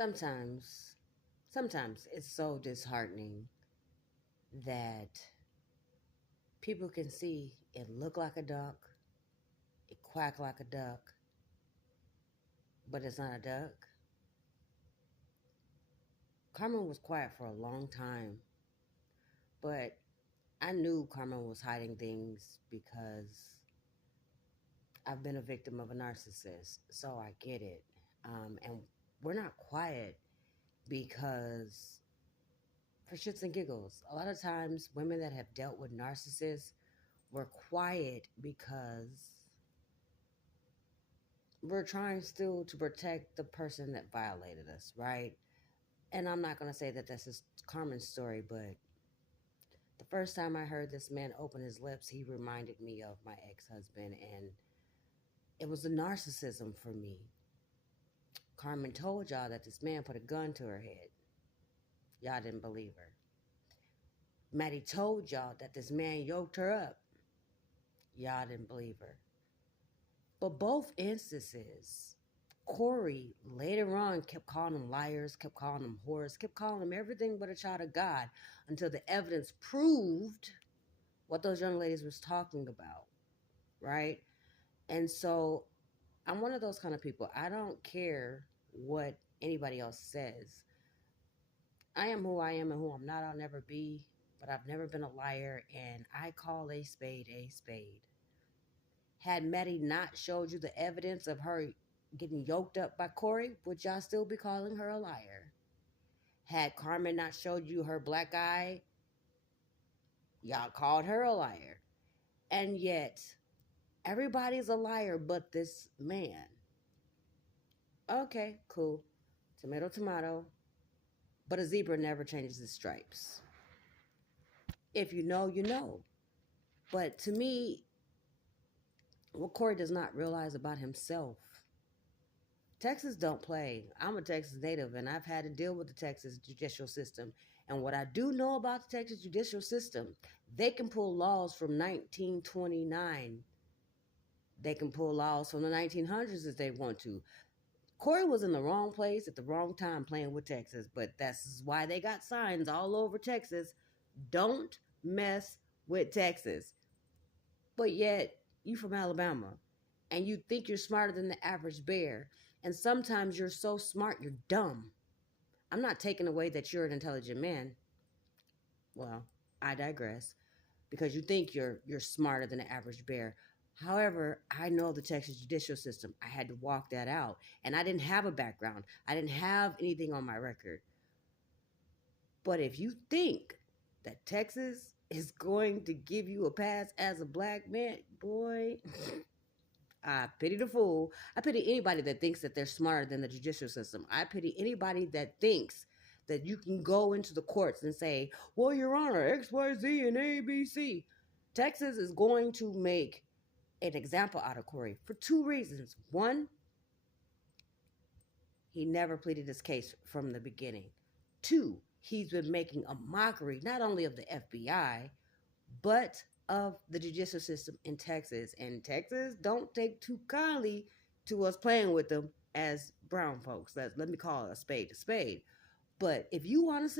Sometimes, sometimes it's so disheartening that people can see it look like a duck, it quack like a duck, but it's not a duck. Carmen was quiet for a long time, but I knew Carmen was hiding things because I've been a victim of a narcissist, so I get it. And we're not quiet because, for shits and giggles, a lot of times women that have dealt with narcissists were quiet because we're trying still to protect the person that violated us, right? And I'm not going to say that this is Carmen's story, but the first time I heard this man open his lips, he reminded me of my ex husband, and it was the narcissism for me. Carmen told y'all that this man put a gun to her head. Y'all didn't believe her. Maddie told y'all that this man yoked her up. Y'all didn't believe her. But both instances, Corey later on kept calling them liars, kept calling them whores, kept calling them everything but a child of God until the evidence proved what those young ladies was talking about, right? And so I'm one of those kind of people. I don't care what anybody else says. I am who I am and who I'm not. I'll never be, but I've never been a liar, and I call a spade a spade. Had Maddie not showed you the evidence of her getting yoked up by Corey, would y'all still be calling her a liar? Had Carmen not showed you her black eye, y'all called her a liar. And yet, everybody's a liar but this man. Okay, cool. Tomato, tomato. But a zebra never changes its stripes. If you know, you know. But to me, what Corey does not realize about himself, Texas don't play. I'm a Texas native, and I've had to deal with the Texas judicial system. And what I do know about the Texas judicial system, they can pull laws from 1929. They can pull laws from the 1900s if they want to. Corey was in the wrong place at the wrong time playing with Texas, but that's why they got signs all over Texas. Don't mess with Texas. But yet, you from Alabama, and you think you're smarter than the average bear. And sometimes you're so smart, you're dumb. I'm not taking away that you're an intelligent man. Well, I digress. Because you think you're smarter than the average bear. However, I know the Texas judicial system. I had to walk that out. And I didn't have a background. I didn't have anything on my record. But if you think that Texas is going to give you a pass as a black man, boy, I pity the fool. I pity anybody that thinks that they're smarter than the judicial system. I pity anybody that thinks that you can go into the courts and say, well, Your Honor, X, Y, Z, and A, B, C. Texas is going to make an example out of Corey for two reasons. One, he never pleaded his case from the beginning. Two, he's been making a mockery not only of the FBI, but of the judicial system in Texas. And Texas don't take too kindly to us playing with them as brown folks. Let me call a spade a spade. But if you honestly